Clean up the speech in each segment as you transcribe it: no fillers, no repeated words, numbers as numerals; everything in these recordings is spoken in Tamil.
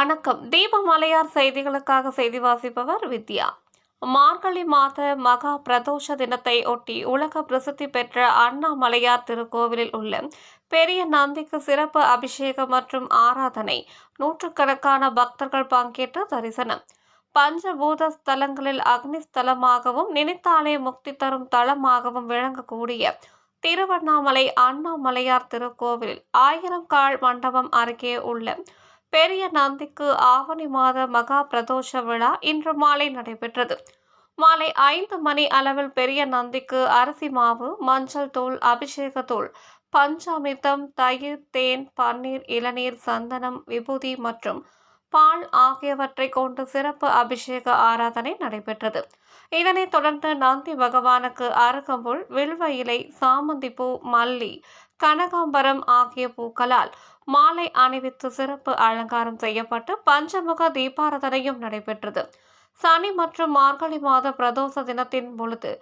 வணக்கம். தீபமலையார் செய்திகளுக்காக செய்தி வாசிப்பவர் வித்யா. மார்கழி மாத மகா பிரதோஷ தினத்தை ஒட்டி உலக பிரசித்தி பெற்ற அண்ணாமலையார் திருக்கோவிலில் உள்ள பெரிய நந்திக்கு சிறப்பு அபிஷேகம் மற்றும் ஆராதனை. நூற்றுக்கணக்கான பக்தர்கள் பங்கேற்ற தரிசனம். பஞ்சபூத ஸ்தலங்களில் அக்னி ஸ்தலமாகவும் நினைத்தாலே முக்தி தரும் தலமாகவும் விளங்கக்கூடிய திருவண்ணாமலை அண்ணாமலையார் திருக்கோவிலில் 1000 கால் மண்டபம் அருகே உள்ள பெரிய நந்திக்கு ஆவணி மாத மகா பிரதோஷ விழா இன்று மாலை நடைபெற்றது. மாலை 5 மணி அளவில் பெரிய நந்திக்கு அரிசி மாவு, மஞ்சள் தூள், அபிஷேக தூள், பஞ்சாமிர்தம், தயிர், தேன், பன்னீர், இளநீர், சந்தனம், விபூதி மற்றும் பால் ஆகியவற்றை கொண்டு சிறப்பு அபிஷேக ஆராதனை நடைபெற்றது. இதனைத் தொடர்ந்து நந்தி பகவானுக்கு அருகம்புல், வில்வ இலை, சாமந்திப்பூ, மல்லி, கனகாம்பரம் ஆகிய பூக்களால் மாலை அணிவித்து சிறப்பு அலங்காரம் செய்யப்பட்டு பஞ்சமுக தீபாராதனையும் நடைபெற்றது. சனி மற்றும் மார்கழி மாத பிரதோஷ தினத்தின் பொழுது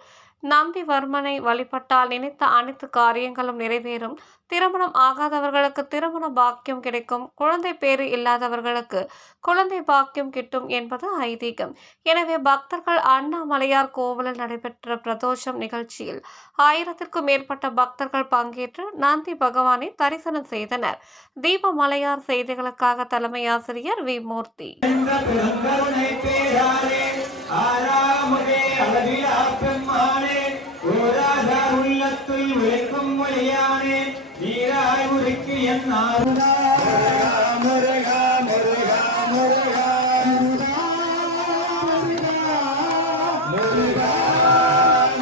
நந்திவர்மனை வழிபட்டால் நினைத்த அனைத்து காரியங்களும் நிறைவேறும். திருமணம் ஆகாதவர்களுக்கு திருமண பாக்கியம் கிடைக்கும். குழந்தை பேறு இல்லாதவர்களுக்கு குழந்தை பாக்கியம் கிட்டும் என்பது ஐதீகம். எனவே பக்தர்கள் அண்ணாமலையார் கோவிலில் நடைபெற்ற பிரதோஷம் நிகழ்ச்சியில் 1000க்கும் மேற்பட்ட பக்தர்கள் பங்கேற்று நந்தி பகவானை தரிசனம் செய்தனர். தீபமலையார் செய்திகளுக்காக தலைமை ஆசிரியர் வி. மூர்த்தி. உள்ளத்தில் உழைக்கும் மொழியானே நீராய் உரைக்கு என் முருகா முருகா முருகா முருகா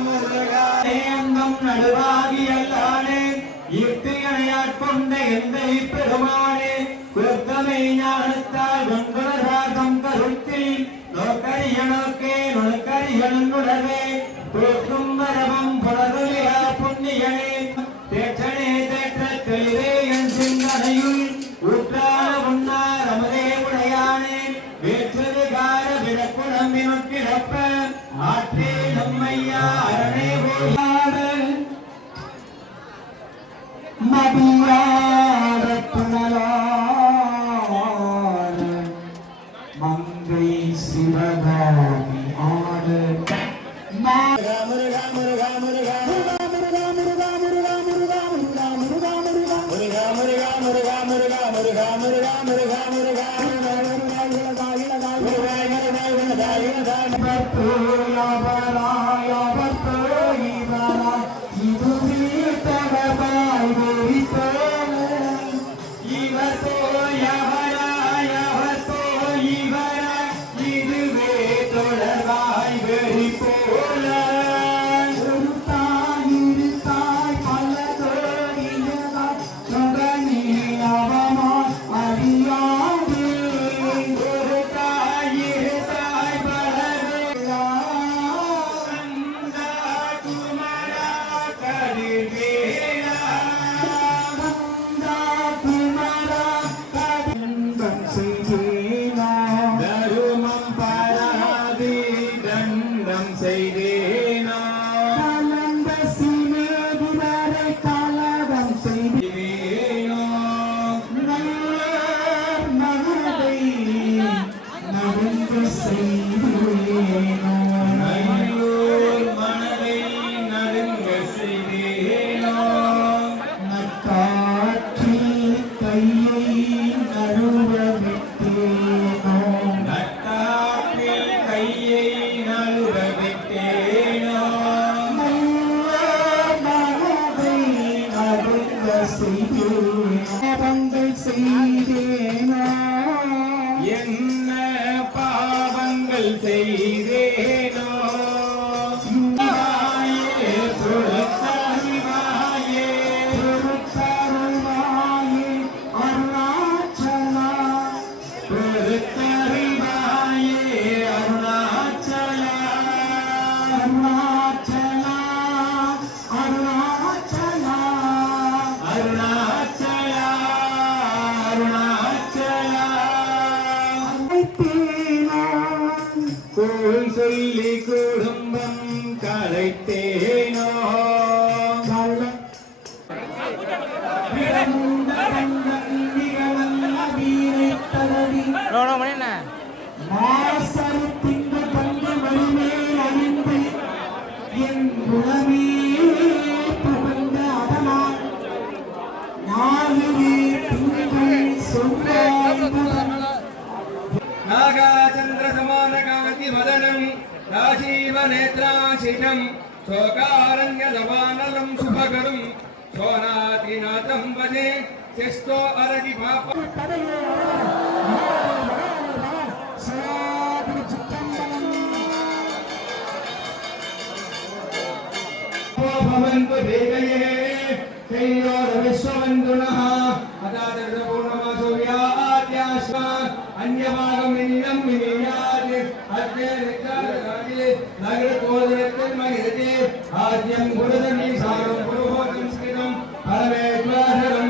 முருகா நேந்தம் நடுவாகி அல்லானே ஈர்த்து அணையாட்கொண்ட எந்தை பெருமானே குருத்தமை ஞானத்தால் வெண்குலராகம் கருத்தில் நோக்கரிய நோக்கே நுணுக்கரியனுடவே போற்றும் மரபம் புலருளியா புண்ணியனே தேற்றனே தேற்ற தெளிவே என் சிந்தனையுள் ஊற்றான உண்ணார் அமதே உடையானே வேற்றது கார விடக்குணம் கிடப்ப ஆற்றே நம்மையா அரணே போயாத மதியாத புனலான மங்கை சிவகாமி ஆட என்ன பாவங்கள் செய்தேனோ சுபிக்ஷம் சோகாரண்யதவானலம் சுபகரும் சோனாதிநாதம் வதே செஸ்தோ அரதி பாப भवन्तु देवये विश्ववन्तुनः अदादर्शपूर्णमासो व्याद्याश्वा अन्यभागमिन्नं विनीयात् अद्य निद्रादराजे नगरकोदरत्तन्महिरते आद्यं गुरुदमी सारं गुरुः संस्कृतं परमेश्वरं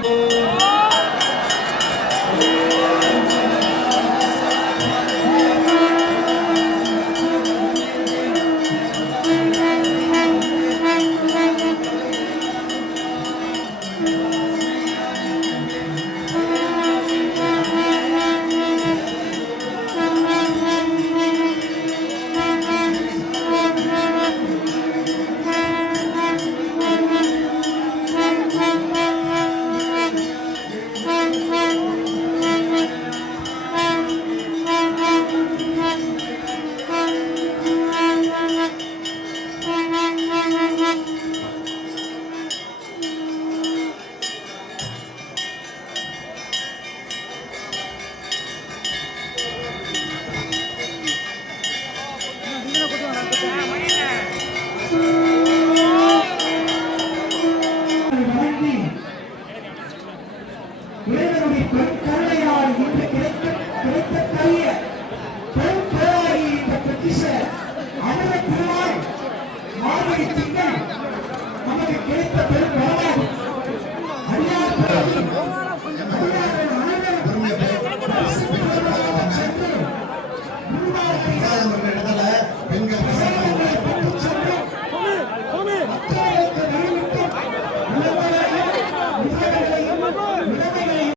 இறைவனுடைய கருணையால் இன்று கிடைத்த கரிய